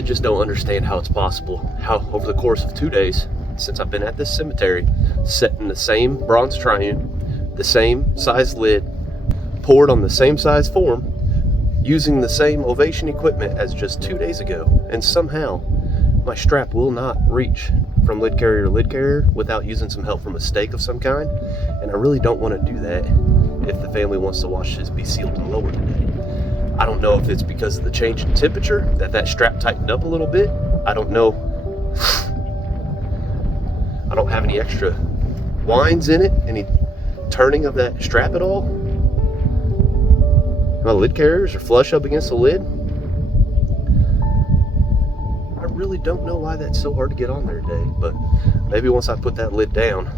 really just don't understand how it's possible, how over the course of 2 days, since I've been at this cemetery, setting the same Bronze Triune, the same size lid, poured on the same size form, using the same Ovation equipment as just 2 days ago, and somehow my strap will not reach from lid carrier to lid carrier without using some help from a stake of some kind. And I really don't want to do that if the family wants to watch this be sealed and lowered today. I don't know if it's because of the change in temperature that strap tightened up a little bit. I don't know. I don't have any extra winds in it, any turning of that strap at all. My lid carriers are flush up against the lid. I really don't know why that's so hard to get on there today, but maybe once I put that lid down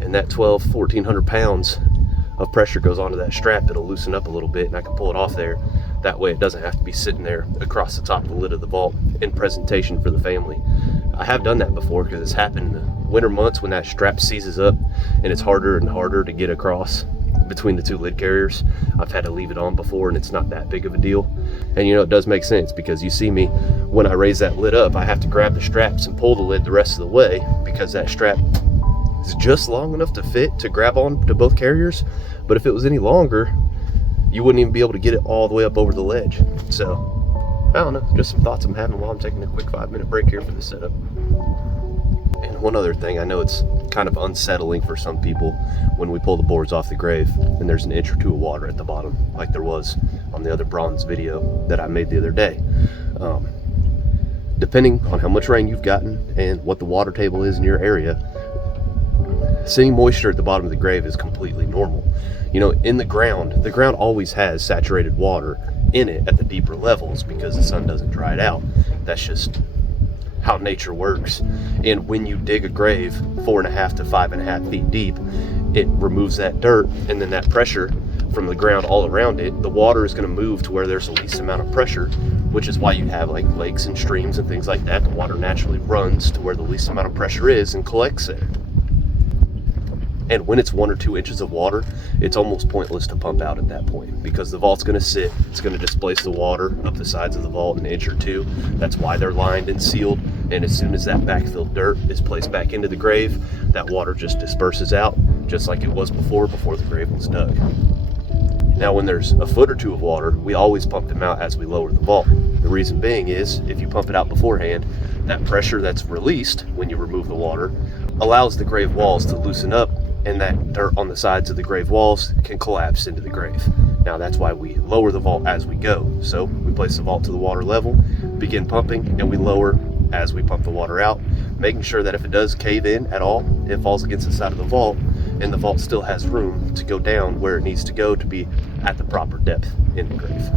and that 1,400 pounds of pressure goes onto that strap, it'll loosen up a little bit and I can pull it off there. That way it doesn't have to be sitting there across the top of the lid of the vault in presentation for the family. I have done that before because it's happened in the winter months when that strap seizes up and it's harder and harder to get across between the two lid carriers. I've had to leave it on before and it's not that big of a deal. And you know, it does make sense because you see me, when I raise that lid up, I have to grab the straps and pull the lid the rest of the way because that strap is just long enough to fit to grab on to both carriers. But if it was any longer, you wouldn't even be able to get it all the way up over the ledge. So, I don't know, just some thoughts I'm having while I'm taking a quick 5-minute break here for the setup. And one other thing, I know it's kind of unsettling for some people when we pull the boards off the grave and there's an inch or two of water at the bottom, like there was on the other bronze video that I made the other day. Depending on how much rain you've gotten and what the water table is in your area, seeing moisture at the bottom of the grave is completely normal. You know, in the ground always has saturated water in it at the deeper levels because the sun doesn't dry it out. That's just how nature works. And when you dig a grave 4.5 to 5.5 feet deep, it removes that dirt, and then that pressure from the ground all around it, the water is going to move to where there's the least amount of pressure, which is why you have like lakes and streams and things like that. The water naturally runs to where the least amount of pressure is and collects there. And when it's 1 or 2 inches of water, it's almost pointless to pump out at that point because the vault's going to sit, it's going to displace the water up the sides of the vault an inch or two. That's why they're lined and sealed. And as soon as that backfilled dirt is placed back into the grave, that water just disperses out, just like it was before the grave was dug. Now, when there's a foot or two of water, we always pump them out as we lower the vault. The reason being is, if you pump it out beforehand, that pressure that's released when you remove the water allows the grave walls to loosen up, and that dirt on the sides of the grave walls can collapse into the grave. Now that's why we lower the vault as we go. So we place the vault to the water level, begin pumping, and we lower as we pump the water out, making sure that if it does cave in at all, it falls against the side of the vault, and the vault still has room to go down where it needs to go to be at the proper depth in the grave.